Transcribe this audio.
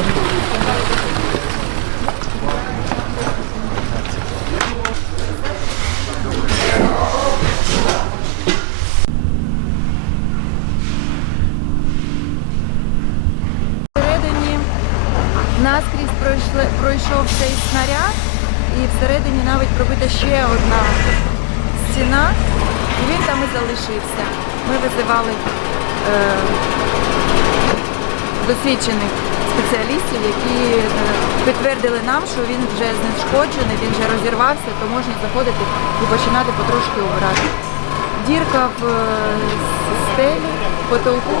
Всередині наскрізь пройшли, пройшов цей снаряд, і всередині навіть пробита ще одна стіна, і він там і залишився. Ми визивали е, досвідчених спеціалістів, які е, підтвердили нам, що він вже знешкоджений, він вже розірвався, то можна заходити і починати потрошки убирати. Дірка в е, стелі, потолку